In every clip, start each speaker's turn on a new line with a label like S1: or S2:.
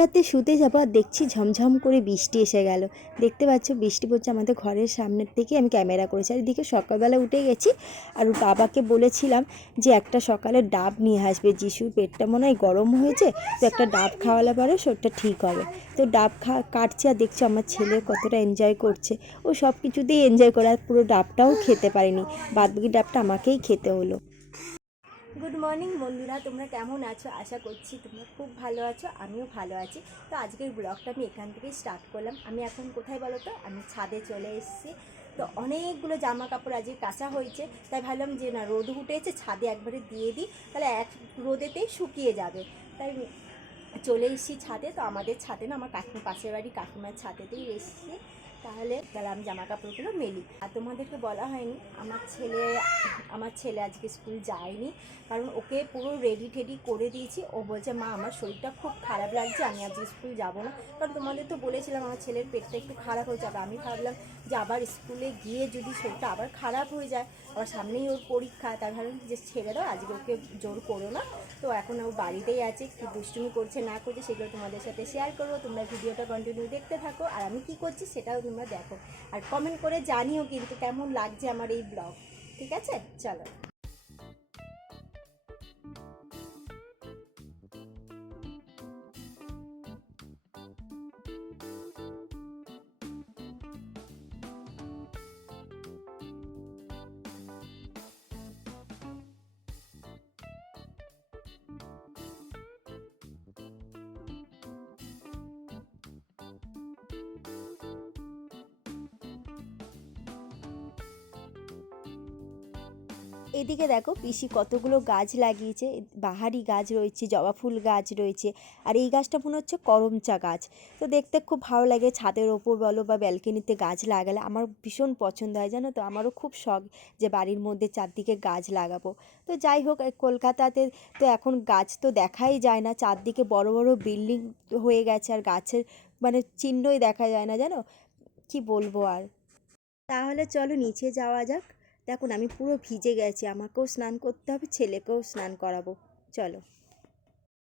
S1: রাতে শুতে যাব আর দেখছি ঝমঝম করে বৃষ্টি এসে গেল। দেখতে পাচ্ছ বৃষ্টি পড়ছে আমাদের ঘরের সামনের থেকে আমি ক্যামেরা করেছি। আর এদিকে সকালবেলা উঠে গেছি আর বাবাকে বলেছিলাম যে একটা সকালে ডাব নিয়ে আসবে। যিশুর পেটটা মনে হয় গরম হয়েছে, তো একটা ডাব খাওয়ালে পরে শরীরটা ঠিক হবে। তো ডাব খা কাটছে আর দেখছি আমার ছেলে কতটা এনজয় করছে। ও সব কিছুতেই এনজয় করে আর পুরো ডাবটাও খেতে পারেনি। বাদবাকি ডাবটা আমাকেই খেতে হলো। গুড মর্নিং বন্ধুরা, তোমরা কেমন আছো? আশা করছি তোমরা খুব ভালো আছো, আমিও ভালো আছি। তো আজকের ব্লগটা আমি এখান থেকেই স্টার্ট করলাম। আমি এখন কোথায় বলো তো? আমি ছাদে চলে এসেছি। তো অনেকগুলো জামা কাপড় আজকে কাঁচা হয়েছে, তাই ভাবলাম যে না, রোদ উঠেছে, ছাদে একবারে দিয়ে দিই, তাহলে এক রোদেতেই শুকিয়ে যাবে। তাই চলে এসেছি ছাদে। তো আমাদের ছাদে না, আমার কাকিমা, পাশের বাড়ি কাকিমার ছাদেতেই এসেছি। তাহলে তাহলে আমি জামা কাপড়গুলো মেলি। আর তোমাদেরকে বলা হয়নি, আমার ছেলে আমার ছেলে আজকে স্কুল যায়নি, কারণ ওকে পুরো রেডি টেডি করে দিয়েছি। ও বলছে, মা, আমার শরীরটা খুব খারাপ লাগছে, আমি আজকে স্কুল যাব না। কারণ তোমাদের তো বলেছিলাম, আমার ছেলের পেটটা একটু খারাপ হয়ে যাবে। আমি ভাবলাম যে আবার স্কুলে গিয়ে যদি শরীরটা আবার খারাপ হয়ে যায়, আবার সামনেই ওর পরীক্ষা তার ভাবলাম যে ছেড়ে দাও, আজকে ওকে জোর করো না। তো এখন ও বাড়িতেই আছে, কি দুষ্টুমি করছে না করছে সেগুলো তোমাদের সাথে শেয়ার করব। তোমরা ভিডিওটা কন্টিনিউ দেখতে থাকো। আর আমি কি করছি সেটাও তোমরা দেখো। আর কমেন্ট করে জানিও কিন্তু কেমন লাগছে আমার এই ব্লগ ঠিক আছে? চলো। এদিকে দেখো পিসি কতগুলো গাছ লাগিয়েছে, বাহারি গাছ রয়েছে, জবা ফুল গাছ রয়েছে, আর এই গাছটা মনে হচ্ছে করমচা গাছ। তো দেখতে খুব ভালো লাগে ছাদের ওপর বলো বা ব্যালকনিতে গাছ লাগালে, আমার ভীষণ পছন্দ হয়, জানো তো? আমারও খুব শখ যে বাড়ির মধ্যে চারদিকে গাছ লাগাবো। তো যাই হোক কলকাতাতে তো এখন গাছ তো দেখাই যায় না, চারদিকে বড় বড় বিল্ডিং হয়ে গেছে, আর গাছের মানে চিহ্নই দেখা যায় না, জানো? কি বলব আর? তাহলে চলো নিচে যাওয়া যাক। দেখুন, আমি পুরো ভিজে গেছি। আমাকেও স্নান করতে হবে, ছেলেকেও স্নান করাবো। চলো।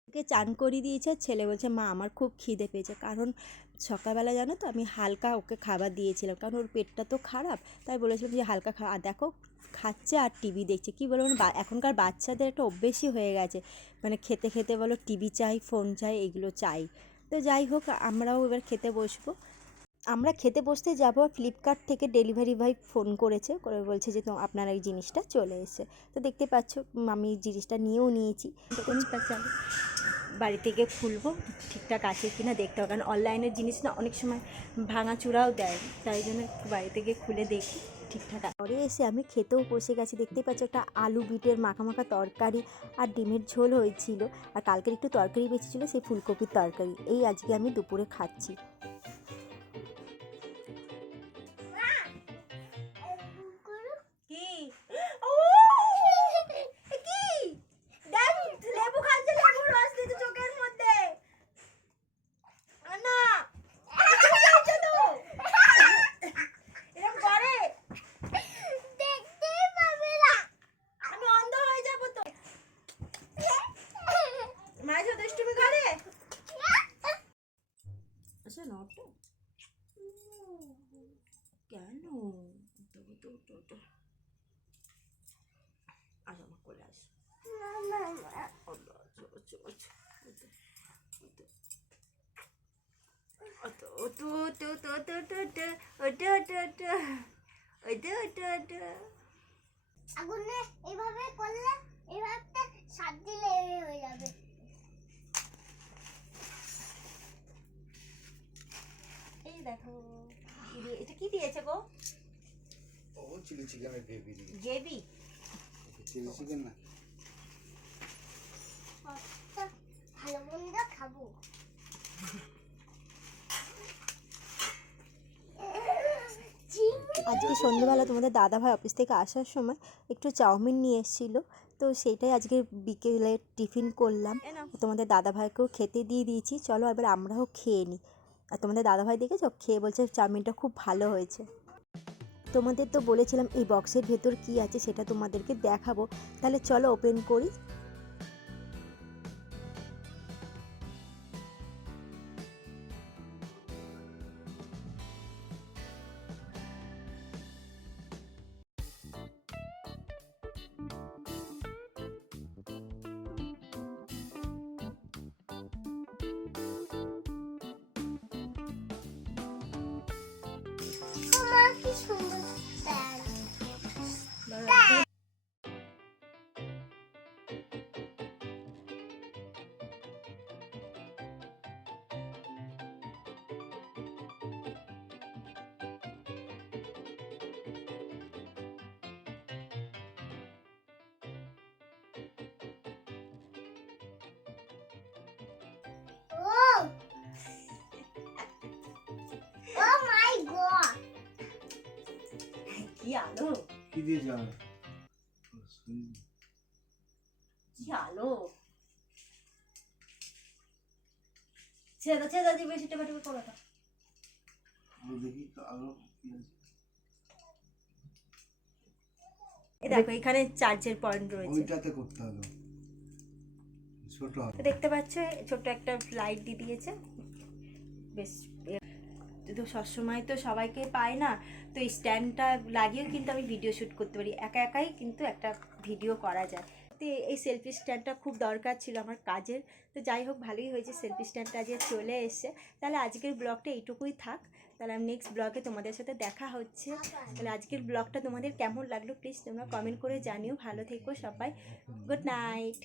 S1: ওকে চান করিয়ে দিয়েছে ছেলে বলছে, মা, আমার খুব খিদে পেয়েছে। কারণ সকালবেলা জানো তো, আমি হালকা ওকে খাবার দিয়েছিলাম। কারণ ওর পেটটা তো খারাপ, তাই বলেছিলাম যে হালকা খাবার আর দেখো, খাচ্ছে আর টিভি দেখছে। কী বলব মানে এখনকার বাচ্চাদের একটা অভ্যেসই হয়ে গেছে। মানে খেতে খেতে বলো, টিভি চাই, ফোন চাই, এগুলো চাই। তো যাই হোক, আমরাও এবার খেতে বসবো। আমরা খেতে বসতে যাব ফ্লিপকার্ট থেকে ডেলিভারি ভাই ফোন করেছে, করে বলছে যে, তো আপনার এই জিনিসটা চলে এসেছে। তো দেখতে পাচ্ছ আমি জিনিসটা নিয়েও নিয়েছি। বাড়ি থেকে খুলবো, ঠিকঠাক আছে কি না দেখতে হবে। কারণ অনলাইনের জিনিস না, অনেক সময় ভাঙাচুরাও দেয়। তাই জন্য বাড়ি থেকে খুলে দেখি, ঠিকঠাক। পরে এসে আমি খেতেও বসে গেছি। দেখতেই পাচ্ছ, একটা আলু বিটের মাখা মাখা তরকারি আর ডিমের ঝোল হয়েছিল। আর কালকের একটু তরকারি বেঁচেছিলো সেই ফুলকপির তরকারি। এই আজকে আমি দুপুরে খাচ্ছি। আচ্ছা নটা কেন তো তো তো তো আজ আমার কোলে আস
S2: আগুনে এইভাবে করলে এইভাবে সাত দিলে এই হয়ে যাবে
S1: এই দেখো কি দিয়ে- এটা কি দিয়েছে গো
S3: ও চিলি চিকেনের গ্রেভি দিয়ে
S1: গ্রেভি
S3: চিলি চিকেন না
S2: ভালো মন্দ খাব।
S1: আজকে সন্ধ্যেবেলা তোমাদের দাদাভাই অফিস থেকে আসার সময় একটু চাউমিন নিয়ে এসেছিল তো সেইটাই আজকে বিকেলে টিফিন করলাম। তোমাদের দাদাভাইকেও খেতে দিয়ে দিয়েছি চলো এবার আমরাও খেয়ে নিই। আর তোমাদের দাদাভাই দেখেছ? খেয়ে বলছে চাউমিনটা খুব ভালো হয়েছে। তোমাদের তো বলেছিলাম এই বক্সের ভেতর কি আছে সেটা তোমাদেরকে দেখাবো। তাহলে চলো ওপেন করি। কি আলো
S3: কি দিয়ে
S1: কি আলো টেপা টেপা
S3: দেখি আলো কি আছে।
S1: এই দেখো এখানে চার্জের পয়েন্ট রয়েছে।
S3: ওইটাতে করতে হবে। ছোট
S1: দেখতে পাচ্ছ ছোট্ট একটা লাইট দিয়ে দিয়েছে। বেশ তো সবসময় তো সবাইকে পায় না। তো এই স্ট্যান্ডটা লাগিয়েও কিন্তু আমি ভিডিও শ্যুট করতে পারি। একা একাই কিন্তু একটা ভিডিও করা যায়। তো এই সেলফি স্ট্যান্ডটা খুব দরকার ছিল আমার কাজের। তো যাই হোক, ভালোই হয়েছে সেলফি স্ট্যান্ডটা আজকে চলে এসছে। তাহলে আজকের ব্লগটা এইটুকুই থাক। তাহলে আমি নেক্সট ব্লগে তোমাদের সাথে দেখা হচ্ছে। তাহলে আজকের ব্লগটা তোমাদের কেমন লাগল প্লিজ তোমরা কমেন্ট করে জানিও। ভালো থেকো সবাই। Good night